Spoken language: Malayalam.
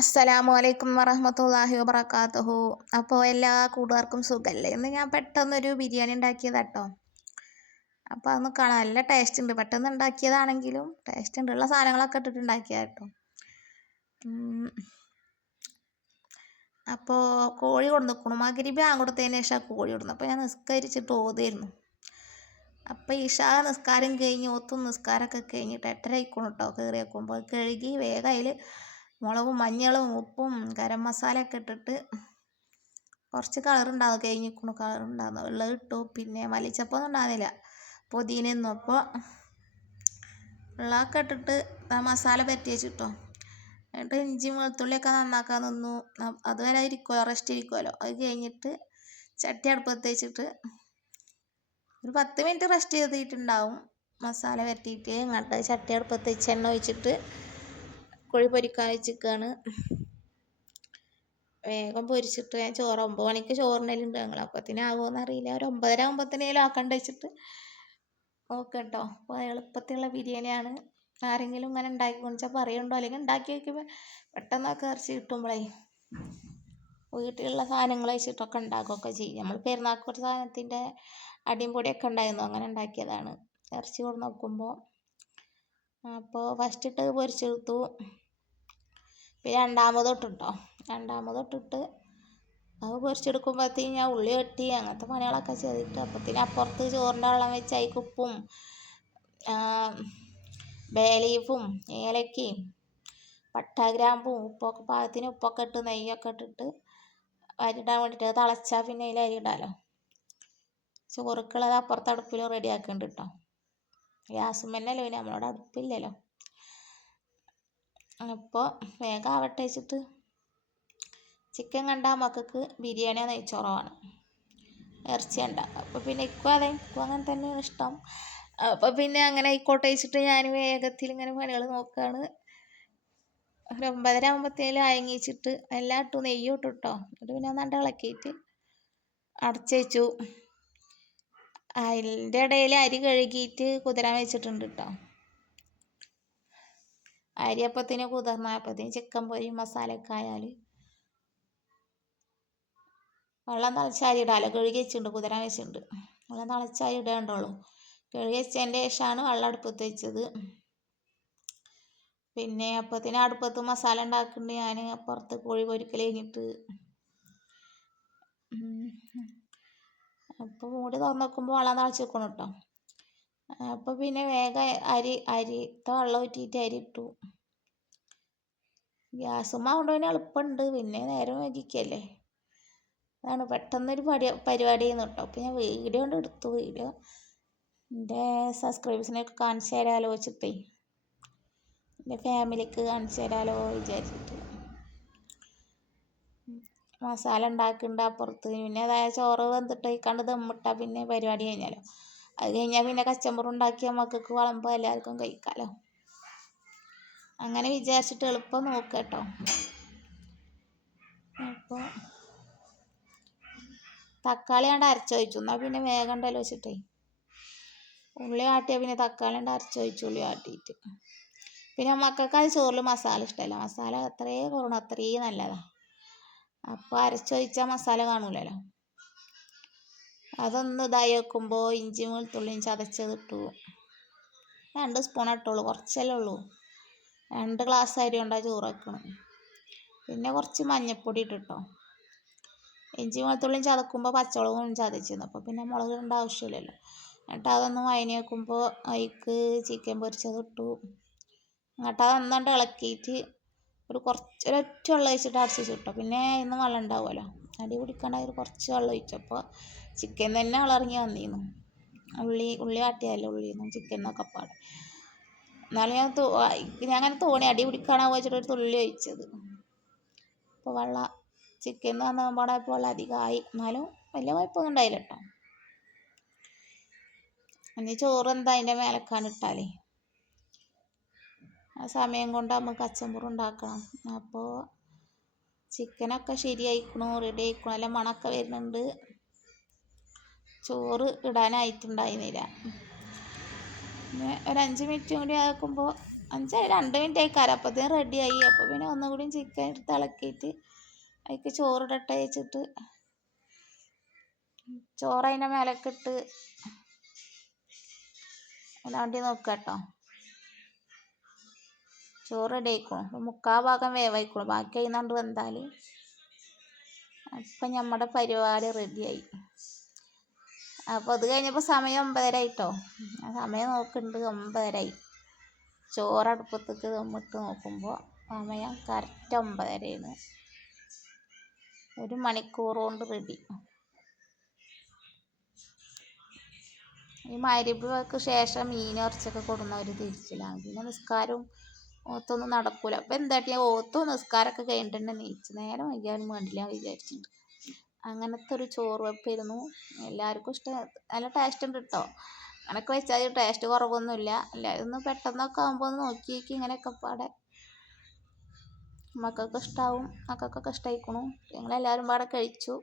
അസ്സലാമു അലൈക്കും വറഹ്മത്തുള്ളാഹി വബറകാതുഹു. അപ്പോൾ എല്ലാ കൂട്ടുകാർക്കും സുഖമല്ലേ? ഇന്ന് ഞാൻ പെട്ടെന്നൊരു ബിരിയാണി ഉണ്ടാക്കിയതാട്ടോ. അപ്പോൾ അതൊന്ന് കാണാൻ നല്ല ടേസ്റ്റ് ഉണ്ട്. പെട്ടെന്ന് ഉണ്ടാക്കിയതാണെങ്കിലും ടേസ്റ്റ് ഉണ്ട്. ഉള്ള സാധനങ്ങളൊക്കെ ഇട്ടിട്ട് ഉണ്ടാക്കിയതാട്ടോ. അപ്പോൾ കോഴി കൊടുന്നിക്കണു. മഗ്‌രിബ് കൊടുത്തതിന് ശേഷം കോഴി കൊടുന്നു. അപ്പോൾ ഞാൻ നിസ്കരിച്ചിട്ട് ഓതായിരുന്നു. അപ്പോൾ ഇശാ നിസ്കാരം കഴിഞ്ഞ് ഒത്തും നിസ്കാരമൊക്കെ കഴിഞ്ഞിട്ട് 8:30 ആയിക്കോണം കേട്ടോ. കയറി വെക്കുമ്പോൾ കഴുകി വേഗം അതിൽ മുളകും മഞ്ഞളും ഉപ്പും ഗരം മസാലയൊക്കെ ഇട്ടിട്ട് കുറച്ച് കളറുണ്ടാവും. കഴിഞ്ഞിരിക്കണു കളറുണ്ടാകുന്നു. ഉള്ളത് ഇട്ടു. പിന്നെ മല്ലിച്ചപ്പൊന്നും ഉണ്ടാകുന്നില്ല, പുതിനയൊന്നും. അപ്പോൾ ഉള്ളതൊക്കെ ഇട്ടിട്ട് മസാല പറ്റി വെച്ചിട്ടോ. എന്നിട്ട് ഇഞ്ചിയും വെളുത്തുള്ളിയൊക്കെ നന്നാക്കാൻ നിന്നു. അതുവരെ ഇരിക്കുമല്ലോ, റെസ്റ്റ് ഇരിക്കുമല്ലോ. അത് കഴിഞ്ഞിട്ട് ചട്ടി അടുപ്പത്ത് വെച്ചിട്ട് ഒരു 10 മിനിറ്റ് റെസ്റ്റ് ചെയ്തിട്ടുണ്ടാവും. മസാല പരട്ടിയിട്ട് ഇങ്ങോട്ട് ചട്ടി അടുപ്പത്ത് വെച്ച് എണ്ണ ഒഴിച്ചിട്ട് കോഴി പൊരിക്കാൻ വെച്ചിരിക്കുകയാണ്. വേഗം പൊരിച്ചിട്ട് ഞാൻ 9 മണിക്ക് ചോറിനലുണ്ട് ഞങ്ങൾ. അപ്പത്തിനാകുമോയെന്ന് അറിയില്ല. ഒരു 9:30 ആകുമ്പോഴത്തേനേലും ആക്കണ്ട വെച്ചിട്ട് നോക്കട്ടോ. അപ്പോൾ എളുപ്പത്തിലുള്ള ബിരിയാണിയാണ്. ആരെങ്കിലും ഇങ്ങനെ ഉണ്ടാക്കി കൊണ്ടുവച്ചാൽ പറയുന്നുണ്ടോ, അല്ലെങ്കിൽ ഉണ്ടാക്കി വയ്ക്കുമ്പോൾ പെട്ടെന്നൊക്കെ ഇറച്ചി കിട്ടുമ്പോഴേ വീട്ടിലുള്ള സാധനങ്ങൾ വെച്ചിട്ടൊക്കെ ഉണ്ടാക്കുകയൊക്കെ ചെയ്യും. നമ്മൾ പെരുന്നാൾക്ക് കുറച്ച് സാധനത്തിൻ്റെ അടിയും പൊടിയൊക്കെ ഉണ്ടായിരുന്നു, അങ്ങനെ ഉണ്ടാക്കിയതാണ്. ഇറച്ചി കൊണ്ട് നോക്കുമ്പോൾ അപ്പോൾ ഫസ്റ്റ് ഇട്ട് പൊരിച്ചെടുത്തു. പിന്നെ രണ്ടാമതൊട്ടിട്ട് അത് പൊരിച്ചെടുക്കുമ്പോഴത്തേക്കും ഞാൻ ഉള്ളി വെട്ടി അങ്ങനത്തെ പണികളൊക്കെ ചെയ്തിട്ട് അപ്പത്തിന് അപ്പുറത്ത് ചോറിൻ്റെ വെള്ളം വെച്ച് അതിക്ക് ഉപ്പും ബേ ലീഫും ഏലക്കയും പട്ട ഗ്രാമ്പും ഉപ്പൊക്കെ പാകത്തിന് ഉപ്പൊക്കെ ഇട്ട് നെയ്യൊക്കെ ഇട്ടിട്ട് അരിയിടാൻ വേണ്ടിയിട്ട് തിളച്ചാൽ പിന്നെ അതിൽ അരിയിടാമല്ലോ. ചോറുക്കുള്ളത് അപ്പുറത്ത് അടുപ്പിൽ റെഡിയാക്കുന്നുണ്ട് കേട്ടോ. ഗ്യാസും തന്നെയല്ലോ, പിന്നെ നമ്മളോട് അടുപ്പില്ലല്ലോ. അപ്പോൾ വേഗം ആവട്ടെ വെച്ചിട്ട് ചിക്കൻ കണ്ടാൽ മക്കൾക്ക് ബിരിയാണിയോ നെയ്ച്ചോറോ ആണ്, ഇറച്ചി കണ്ട. അപ്പോൾ പിന്നെ ഇക്കും അങ്ങനെ തന്നെയാണ് ഇഷ്ടം. അപ്പോൾ പിന്നെ അങ്ങനെ ആയിക്കോട്ടെ വെച്ചിട്ട് ഞാൻ വേഗത്തിൽ ഇങ്ങനെ പണികൾ നോക്കുകയാണ്. ഒരു 9:30 ആകുമ്പോഴത്തേലും അയങ്ങിച്ചിട്ട് എല്ലാം ഇട്ടു, നെയ്യും ഇട്ടു കേട്ടോ. എന്നിട്ട് പിന്നെ ഒന്നാണ്ട് ഇളക്കിയിട്ട് അടച്ചു വെച്ചു. അതിൻ്റെ ഇടയിൽ അരി കഴുകിയിട്ട് കുതിരാൻ വെച്ചിട്ടുണ്ട് കേട്ടോ. അരി അപ്പത്തിന് കുതിർന്നപ്പോഴത്തേന് ചിക്കൻ പൊരി മസാലയൊക്കെ ആയാൽ വെള്ളം തിളച്ച അരി ഇടാമല്ലോ. കഴുകി വെച്ചിട്ടുണ്ട്, കുതിരാൻ വെച്ചിട്ടുണ്ട്. വെള്ളം തിളച്ച അരി ഇടേണ്ടുള്ളൂ. കഴുകി വെച്ചതിൻ്റെ ശേഷമാണ് വെള്ളം അടുപ്പത്ത് വെച്ചത്. പിന്നെ അപ്പത്തിന് അടുപ്പത്ത് മസാല ഉണ്ടാക്കുന്നുണ്ട് ഞാൻ. പുറത്ത് കോഴി പൊരിക്കൽ കഴിഞ്ഞിട്ട് അപ്പോൾ മൂടി തുറന്ന് നോക്കുമ്പോൾ വെള്ളം തിളച്ച് വെക്കണം കേട്ടോ. അപ്പോൾ പിന്നെ വേഗം അരിത്തെ വെള്ളം ഊറ്റിയിട്ട് അരി ഇട്ടു. ഗ്യാസുമ്മ കൊണ്ട് പിന്നെ എളുപ്പമുണ്ട്, പിന്നെ നേരം വൈകിക്കല്ലേ. അതാണ് പെട്ടെന്നൊരു പരിപാടി ചെയ്യുന്നു കേട്ടോ. അപ്പോൾ ഞാൻ വീഡിയോ കൊണ്ട് എടുത്തു. വീഡിയോ എൻ്റെ സബ്സ്ക്രൈബേഴ്സിനൊക്കെ കാണിച്ചു തരാമല്ലോ വെച്ചിട്ടേ, എൻ്റെ ഫാമിലിക്ക് കാണിച്ചു തരാമല്ലോ വിചാരിച്ചിട്ട് മസാല ഉണ്ടാക്കുന്നുണ്ട് അപ്പുറത്ത്. പിന്നെ അതായത് ചോറ് വെന്തിട്ട് കഴിക്കാണ്ട് ദമ്മിട്ടാൽ പിന്നെ പരിപാടി കഴിഞ്ഞാലോ. അത് കഴിഞ്ഞാൽ പിന്നെ കച്ചമ്പറ് ഉണ്ടാക്കിയ മക്കൾക്ക് വിളമ്പോൾ എല്ലാവർക്കും കഴിക്കാമല്ലോ. അങ്ങനെ വിചാരിച്ചിട്ട് എളുപ്പം നോക്കുക കേട്ടോ. അപ്പോൾ തക്കാളി കണ്ട് അരച്ചൊഴിച്ചു, എന്നാൽ പിന്നെ വേഗം ഉണ്ടല്ലോ വെച്ചിട്ടേ. ഉള്ളി ആട്ടിയാൽ പിന്നെ തക്കാളി കണ്ട് അരച്ചൊഴിച്ചു, ഉള്ളി ആട്ടിയിട്ട്. പിന്നെ മക്കൾക്ക് അത് ചോറിൽ മസാല ഇഷ്ടമല്ല. മസാല അത്രയും കുറണം, അത്രയും നല്ലതാണ്. അപ്പോൾ അരച്ചൊഴിച്ചാൽ മസാല കാണൂലല്ലോ. അതൊന്ന് ഇതായി വെക്കുമ്പോൾ ഇഞ്ചിയും വെളുത്തുള്ളിയും ചതച്ചതിട്ടു. 2 സ്പൂൺ ഇട്ടുള്ളൂ, കുറച്ചല്ലേ ഉള്ളൂ. 2 ഗ്ലാസ് അരി കൊണ്ടാണ് ചോറ് വെക്കണം. പിന്നെ കുറച്ച് മഞ്ഞൾപ്പൊടി ഇട്ടിട്ടോ. ഇഞ്ചി വെളുത്തുള്ളിയും ചതക്കുമ്പോൾ പച്ചമുളകും ചതച്ചിരുന്നു. അപ്പോൾ പിന്നെ മുളക് ഇടേണ്ട ആവശ്യമില്ലല്ലോ. എന്നിട്ട് അതൊന്ന് വഴനി വെക്കുമ്പോൾ അതിക്ക് ചിക്കൻ പൊരിച്ചതിട്ടു. എന്നിട്ട് അതൊന്നുകൊണ്ട് ഇളക്കിയിട്ട് ഒരൊറ്റ വെള്ളം ഒഴിച്ചിട്ട് അടച്ചു വെച്ചിട്ടോ. പിന്നെ ഇന്ന് വെള്ളം ഉണ്ടാവുമല്ലോ, അടി പിടിക്കാണ്ടായി കുറച്ച് വെള്ളം ഒഴിച്ചപ്പോൾ ചിക്കൻ തന്നെ ഇളറിങ്ങി വന്നിരുന്നു. ഉള്ളി ആട്ടിയല്ലോ, ഉള്ളിന്നും ചിക്കൻ എന്നൊക്കെ പാടെ. എന്നാലും ഞാൻ അങ്ങനെ തോന്നി അടി പിടിക്കാനാവുക വെച്ചിട്ട് ഒരു തുള്ളി ഒഴിച്ചത്. അപ്പോൾ ചിക്കൻ എന്ന് വന്നപ്പോൾ വെള്ളം അധികമായി. എന്നാലും വലിയ കുഴപ്പമൊന്നും ഉണ്ടായില്ല കേട്ടോ. ഇനി ചോറ് എന്താ അതിൻ്റെ മേലക്കാണ് ഇട്ടാലേ ആ സമയം കൊണ്ട് നമുക്ക് കച്ചമ്പറ് ഉണ്ടാക്കണം. അപ്പോൾ ചിക്കനൊക്കെ ശരിയായിക്കണു, റെഡി ആയിക്കണു, നല്ല മണമൊക്കെ വരുന്നുണ്ട്. ചോറ് ഇടാനായിട്ടുണ്ടായിരുന്നില്ല. പിന്നെ ഒരു 5 മിനിറ്റ് കൂടി ആക്കുമ്പോൾ 5 2 മിനിറ്റ് ആയിക്കാരം അപ്പത്തേനും റെഡിയായി. അപ്പോൾ പിന്നെ ഒന്നുകൂടി ചിക്കൻ എടുത്ത് ഇളക്കിയിട്ട് അതിലേക്ക് ചോറിടട്ടെ വെച്ചിട്ട് ചോറ് അതിൻ്റെ മേലേക്ക് ഇട്ട് അല്ലാണ്ട് നോക്കുക കേട്ടോ. ചോറ് റെഡി ആയിക്കോളും. അപ്പോൾ 3/4 ഭാഗം വേവായിക്കോളും. ബാക്കി അതിന്നാണ്ട് വെന്താൽ അപ്പം നമ്മുടെ പരിപാടി റെഡിയായി. അപ്പോൾ അത് കഴിഞ്ഞപ്പോൾ സമയം 9:30 ആയിട്ടോ. സമയം നോക്കുന്നുണ്ട് 9:30 ആയി. ചോറടുപ്പത്തേക്ക് ദമ്മിട്ട് നോക്കുമ്പോൾ സമയം കറക്റ്റ് 9:30 ആണ്. 1 മണിക്കൂർ കൊണ്ട് റെഡി. ഈ മഗ്‌രിബിക്ക് ശേഷം മീൻ ഇറച്ചിയൊക്കെ കൊടുന്നവർ തിരിച്ചിലാണ്. പിന്നെ നിസ്കാരവും ഓത്തൊന്നും നടക്കൂല. അപ്പം എന്താട്ടി ഓത്തും നിസ്കാരമൊക്കെ കഴിഞ്ഞിട്ട് തന്നെ നീച്ച് നേരം വൈകിയാലും വേണ്ടില്ല വിചാരിച്ചിട്ടുണ്ട്. അങ്ങനത്തെ ഒരു ചോറ് വെപ്പായിരുന്നു. എല്ലാവർക്കും ഇഷ്ടം. നല്ല ടേസ്റ്റ് ഉണ്ട് കേട്ടോ. അങ്ങനെയൊക്കെ വെച്ചാൽ ടേസ്റ്റ് കുറവൊന്നുമില്ല. എല്ലാവരും ഒന്ന് പെട്ടെന്നൊക്കെ ആകുമ്പോൾ ഒന്ന് നോക്കി ഇങ്ങനെയൊക്കെ പാടെ മക്കൾക്ക് ഇഷ്ടമാവും. മക്കൾക്കൊക്കെ ഇഷ്ടമായിക്കണു. ഞങ്ങളെല്ലാവരും പാടെ കഴിച്ചു.